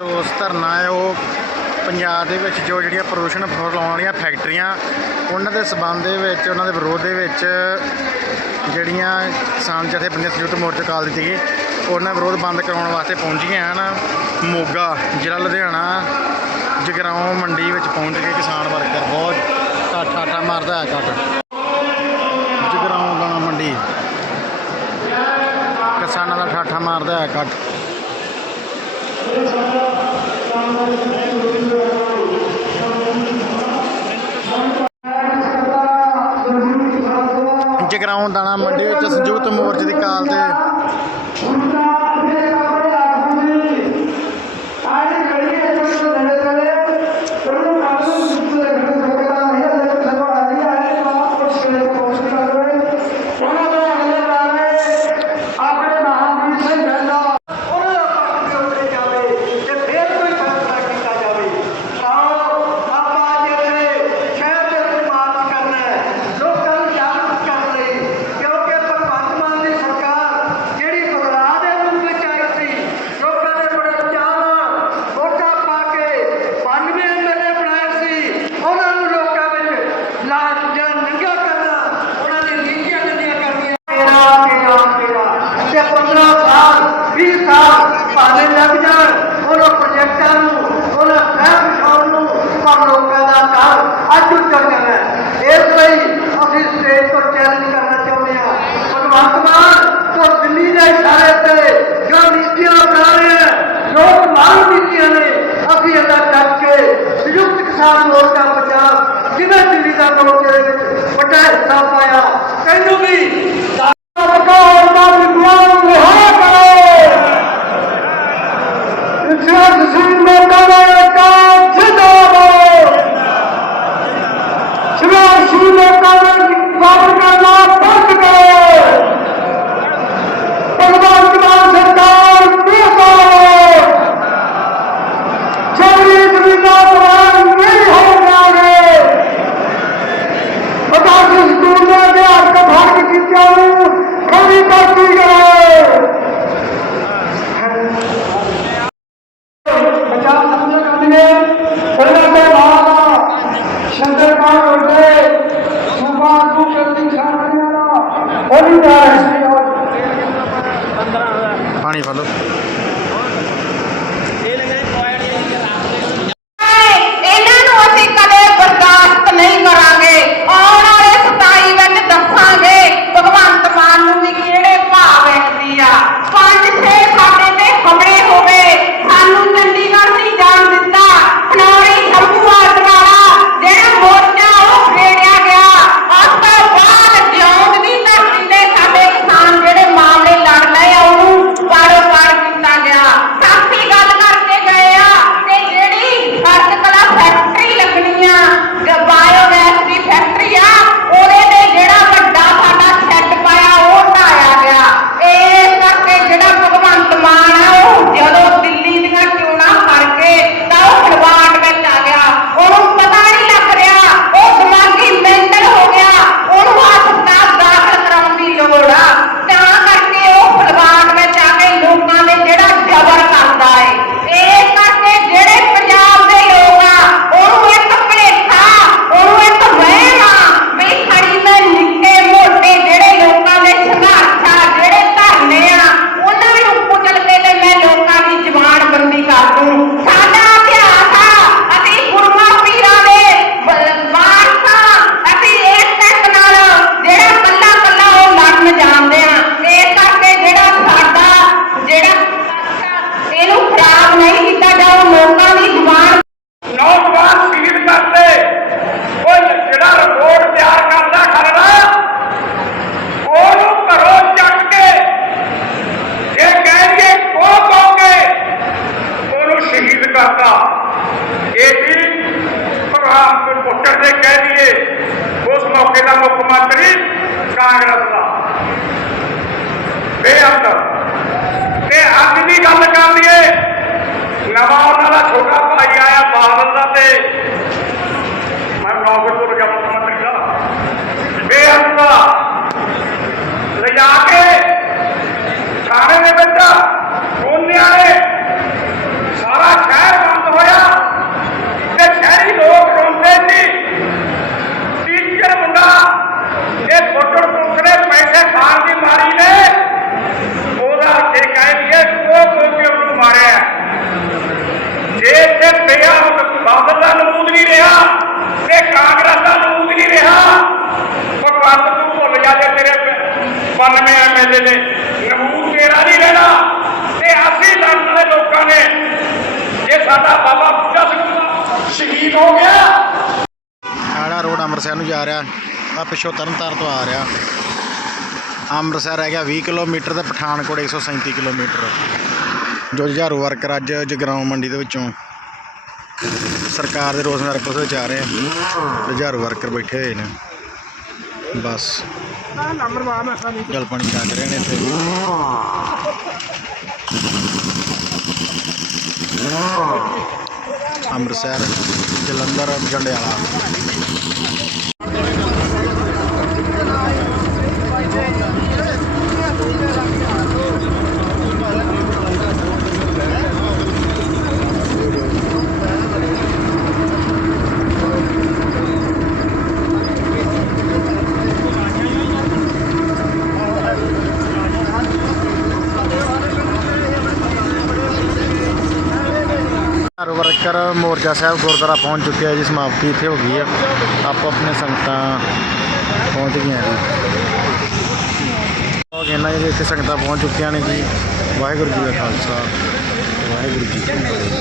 ਉਸ ਧਰਨਾ ਹੈ, ਉਹ ਪੰਜਾਬ ਦੇ ਵਿੱਚ ਜੋ ਜਿਹੜੀਆਂ ਪ੍ਰਦੂਸ਼ਣ ਫੈਲਾਉਣ ਵਾਲੀਆਂ ਫੈਕਟਰੀਆਂ, ਉਹਨਾਂ ਦੇ ਸਬੰਧ ਦੇ ਵਿੱਚ, ਉਹਨਾਂ ਦੇ ਵਿਰੋਧ ਦੇ ਵਿੱਚ ਜਿਹੜੀਆਂ ਕਿਸਾਨ ਜਥੇਬੰਦੀਆਂ ਸੰਯੁਕਤ ਮੋਰਚਾ ਕਾਲ ਦਿੱਤੀ ਗਈ, ਉਹਨਾਂ ਵਿਰੋਧ ਬੰਦ ਕਰਾਉਣ ਵਾਸਤੇ ਪਹੁੰਚੀਆਂ ਹਨ। ਮੋਗਾ ਜ਼ਿਲ੍ਹਾ ਲੁਧਿਆਣਾ, ਜਗਰਾਉਂ ਮੰਡੀ ਵਿੱਚ ਪਹੁੰਚ ਕੇ ਕਿਸਾਨ ਵਰਕਰ, ਬਹੁਤ ਠਾਠਾ ਠਾ ਮਾਰਦਾ ਹੈ ਕੱਟ ਜਗਰਾਉਂ ਦਾਣਾ ਮੰਡੀ। ਕਿਸਾਨਾਂ ਦਾ ਠਾਠਾ ਮਾਰਦਾ ਹੈ ਕੱਟ ਜਗਰਾਉਂ ਦਾਣਾ ਮੰਡੀ ਵਿੱਚ ਸੰਯੁਕਤ ਮੋਰਚੇ ਦੀ ਕਾਲ ਤੇ ਆਏ ਕਰੀਏ ਤੋਂ ਨੇੜੇ আল্লাহর ਇਹ ਕਾਂਗਰਸ ਦਾ ਰੂਪ ਨਹੀਂ ਰਿਹਾ। ਭਗਵੰਤ ਤੂੰ ਭੁੱਲ ਜਾ ਜੇ ਤੇਰੇ 92 ਐਮਐਲਏ ਨੇ। ਰੂਪ ਤੇਰਾ ਨਹੀਂ ਰਹਿਣਾ। ਤੇ 80 ਲੱਖ ਦੇ ਲੋਕਾਂ ਨੇ। ਇਹ ਸਾਡਾ ਬਾਬਾ ਪੂਜਾ ਸਿੰਘ ਸ਼ਹੀਦ ਹੋ ਗਿਆ। ਆੜਾ ਰੋਡ ਅੰਮ੍ਰਿਤਸਰ ਨੂੰ ਜਾ ਰਿਹਾ। ਆ ਪਿੱਛੋਂ ਤਰਨਤਾਰਨ ਤੋਂ ਆ ਰਿਹਾ। ਅੰਮ੍ਰਿਤਸਰ ਹੈਗਾ 20 ਕਿਲੋਮੀਟਰ ਤੇ ਪਠਾਨਕੋਟ 137 ਕਿਲੋਮੀਟਰ। ਜੋ ਜੁਝਾਰੂ ਵਰਕਰ ਅੱਜ ਜਗਰਾਉਂ ਮੰਡੀ ਦੇ ਵਿੱਚੋਂ ਸਰਕਾਰ ਦੇ ਰੋਸ ਵਰਕਰ ਵਿੱਚ ਆ ਰਹੇ ਆ। ਜੁਝਾਰੂ ਵਰਕਰ ਬੈਠੇ ਹੋਏ ਨੇ। ਬਸ। ਜਲ ਪਾਣੀ ਛਕ ਰਹੇ ਨੇ ਇੱਥੇ। ਅੰਮ੍ਰਿਤਸਰ, ਜਲੰਧਰ ਜੰਡਿਆਲਾ ਹਰ ਵਰਕਰ ਮੋਰਚਾ ਸਾਹਿਬ ਗੁਰਦੁਆਰਾ ਪਹੁੰਚ ਚੁੱਕਿਆ ਜੀ, ਸਮਾਪਤੀ ਇੱਥੇ ਹੋ ਗਈ ਆ ਆਪੋ ਆਪਣੇ ਸੰਗਤਾਂ ਪਹੁੰਚ ਗਈਆਂ ਜੀ। ਹੋ ਗਏ ਨਾ ਜੀ, ਇੱਥੇ ਸੰਗਤਾਂ ਪਹੁੰਚ ਚੁੱਕੀਆਂ ਨੇ ਜੀ। ਵਾਹਿਗੁਰੂ ਜੀ ਦਾ ਖਾਲਸਾ, ਵਾਹਿਗੁਰੂ ਜੀ ਕੀ ਫਤਿਹ।